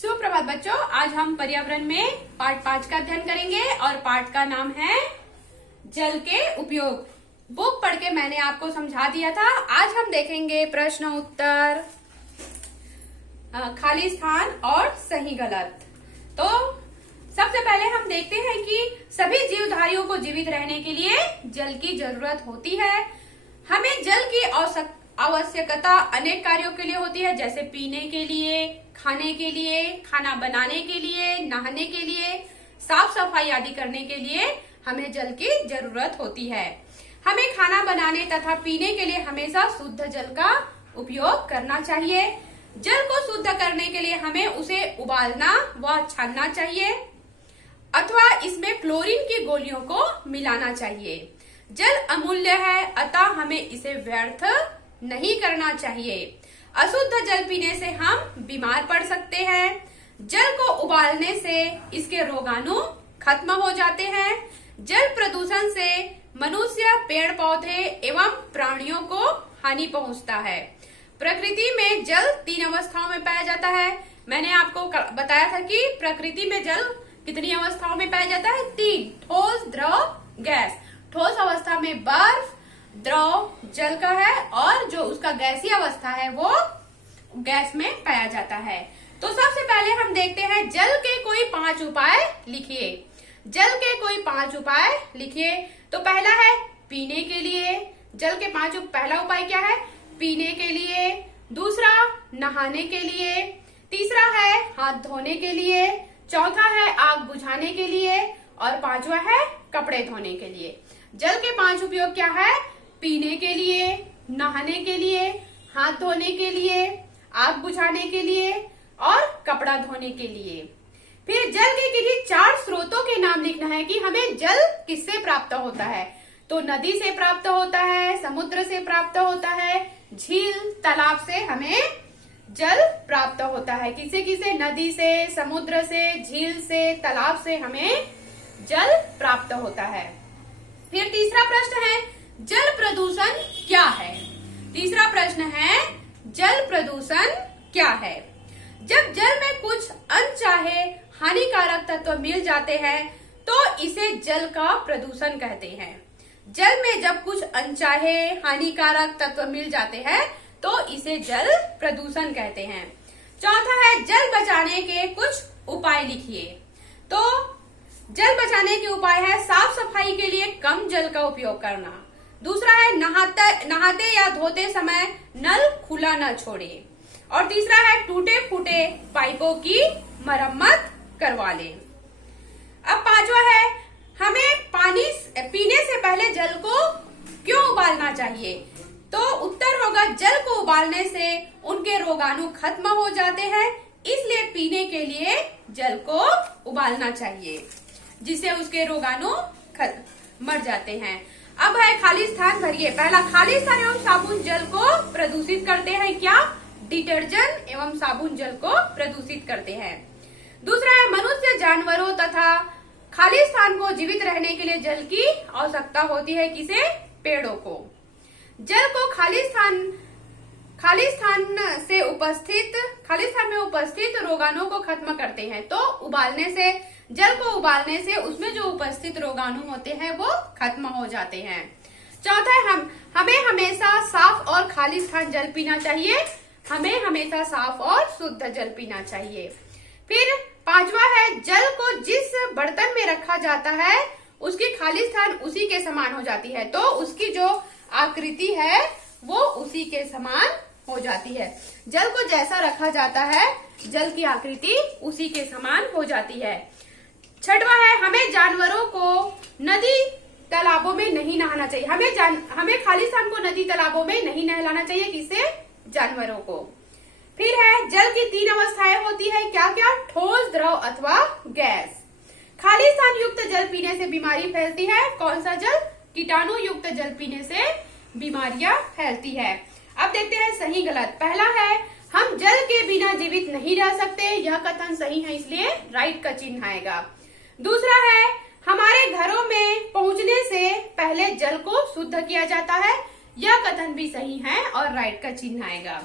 सुप्रभात बच्चों, आज हम पर्यावरण में पाठ 5 का अध्ययन करेंगे और पाठ का नाम है जल के उपयोग। बुक पढ़ के मैंने आपको समझा दिया था। आज हम देखेंगे प्रश्न उत्तर, खाली स्थान और सही गलत। तो सबसे पहले हम देखते हैं कि सभी जीवधारियों को जीवित रहने के लिए जल की जरूरत होती है। हमें जल की आवश्यकता अनेक कार्यों के लिए होती है, जैसे पीने के लिए, खाने के लिए, खाना बनाने के लिए, नहाने के लिए, साफ सफाई आदि करने के लिए हमें जल की जरूरत होती है। हमें खाना बनाने तथा पीने के लिए हमेशा शुद्ध जल का उपयोग करना चाहिए। जल को शुद्ध करने के लिए हमें उसे उबालना व छानना चाहिए अथवा इसमें क्लोरीन की गोलियों को मिलाना चाहिए। जल अमूल्य है, अतः हमें इसे व्यर्थ नहीं करना चाहिए। अशुद्ध जल पीने से हम बीमार पड़ सकते हैं। जल को उबालने से इसके रोगाणु खत्म हो जाते हैं। जल प्रदूषण से मनुष्य, पेड़ पौधे एवं प्राणियों को हानि पहुंचता है। प्रकृति में जल 3 अवस्थाओं में पाया जाता है। मैंने आपको बताया था कि प्रकृति में जल कितनी अवस्थाओं में पाया जाता है? 3, ठोस, द्रव, गैस। ठोस अवस्था में बर्फ, द्रव जल का है, और जो उसका गैसीय अवस्था है वो गैस में पाया जाता है। तो सबसे पहले हम देखते हैं जल के कोई 5 उपाय लिखिए। जल के कोई 5 उपाय लिखिए। तो पहला है पीने के लिए। जल के 5 पहला उपाय क्या है? पीने के लिए। दूसरा नहाने के लिए। तीसरा है हाथ धोने के लिए। चौथा है आग बुझाने के लिए, और 5वां है कपड़े धोने के लिए। जल के 5 उपयोग क्या है? पीने के लिए, नहाने के लिए, हाथ धोने के लिए, आग बुझाने के लिए और कपड़ा धोने के लिए। फिर जल के किन्हीं 4 स्रोतों के नाम लिखना है कि हमें जल किससे प्राप्त होता है। तो नदी से प्राप्त होता है, समुद्र से प्राप्त होता है, झील, तालाब से हमें जल प्राप्त होता है। किसे किसे? नदी से, समुद्र से, झील से, तालाब से हमें जल प्राप्त होता है। फिर तीसरा प्रश्न है जल प्रदूषण क्या है? तीसरा प्रश्न है जल प्रदूषण क्या है? जब जल में कुछ अनचाहे हानिकारक तत्व मिल जाते हैं तो इसे जल का प्रदूषण कहते हैं। जल में जब कुछ अनचाहे हानिकारक तत्व मिल जाते हैं तो इसे जल प्रदूषण कहते हैं। चौथा है जल बचाने के कुछ उपाय लिखिए। तो जल बचाने के उपाय है साफ सफाई के लिए कम जल का उपयोग करना। दूसरा है नहाते या धोते समय नल खुला न छोड़े। और तीसरा है टूटे फूटे पाइपों की मरम्मत करवा लें। अब 5वां है हमें पानी पीने से पहले जल को क्यों उबालना चाहिए? तो उत्तर होगा जल को उबालने से उनके रोगाणु खत्म हो जाते हैं, इसलिए पीने के लिए जल को उबालना चाहिए, जिससे उसके रोगाणु मर जाते हैं। अब है खाली स्थान भरिए। पहला, खाली स्थान एवं साबुन जल को प्रदूषित करते हैं। क्या? डिटर्जेंट एवं साबुन जल को प्रदूषित करते हैं। दूसरा है मनुष्य, जानवरों तथा खाली स्थान को जीवित रहने के लिए जल की आवश्यकता होती है। किसे? पेड़ों को। जल को खाली स्थान में उपस्थित रोगाणु को खत्म करते हैं। तो जल को उबालने से उसमें जो उपस्थित रोगाणु होते हैं वो खत्म हो जाते हैं। चौथा है हमें हमेशा साफ और खाली स्थान जल पीना चाहिए। हमें हमेशा साफ और शुद्ध जल पीना चाहिए। फिर 5वां है जल को जिस बर्तन में रखा जाता है उसकी खाली स्थान उसी के समान हो जाती है। तो उसकी जो आकृति है वो उसी के समान हो जाती है। जल को जैसा रखा जाता है जल की आकृति उसी के समान हो जाती है। 6वां है हमें जानवरों को नदी तालाबों में नहीं नहाना चाहिए। हमें खाली स्थान को नदी तालाबों में नहीं नहलाना चाहिए। किसे? जानवरों को। फिर है जल की 3 अवस्थाएं होती है। क्या क्या? ठोस, द्रव अथवा गैस। खाली स्थान युक्त जल पीने से बीमारी फैलती है। कौन सा जल? कीटाणु युक्त जल पीने से बीमारियां फैलती है। अब देखते हैं सही गलत। पहला है हम जल के बिना जीवित नहीं रह सकते। यह कथन सही है, इसलिए राइट का चिन्ह आएगा। दूसरा है हमारे घरों में पहुंचने से पहले जल को शुद्ध किया जाता है। यह कथन भी सही है और राइट का चिन्ह आएगा।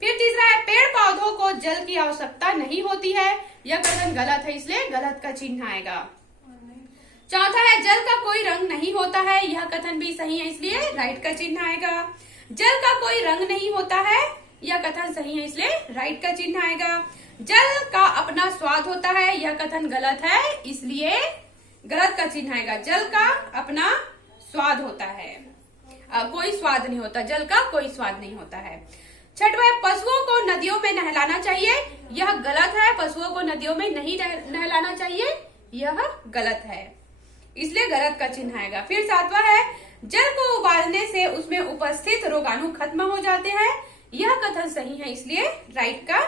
फिर तीसरा है पेड़ पौधों को जल की आवश्यकता नहीं होती है, यह कथन गलत है, इसलिए गलत का चिन्ह आएगा। चौथा है जल का कोई रंग नहीं होता है, यह कथन भी सही है, इसलिए राइट का चिन्ह आएगा। जल का कोई रंग नहीं होता है, यह कथन सही है, इसलिए राइट का चिन्ह आएगा। जल का अपना स्वाद होता है, यह कथन गलत है, इसलिए गलत का चिन्ह आएगा। जल का अपना स्वाद होता है, कोई स्वाद नहीं होता, जल का कोई स्वाद नहीं होता है। छठवा है पशुओं को नदियों में नहलाना चाहिए, यह गलत है, पशुओं को नदियों में नहीं नहलाना चाहिए, यह गलत है, इसलिए गलत का चिन्ह आएगा। फिर सातवां है जल को उबालने से उसमें उपस्थित रोगाणु खत्म हो जाते हैं, यह कथन सही है, इसलिए राइट का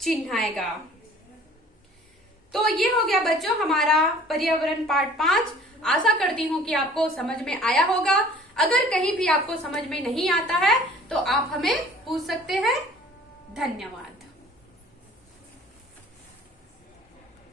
चिन्ह आएगा। तो ये हो गया बच्चों हमारा पर्यावरण पार्ट 5। आशा करती हूँ कि आपको समझ में आया होगा। अगर कहीं भी आपको समझ में नहीं आता है तो आप हमें पूछ सकते हैं। धन्यवाद।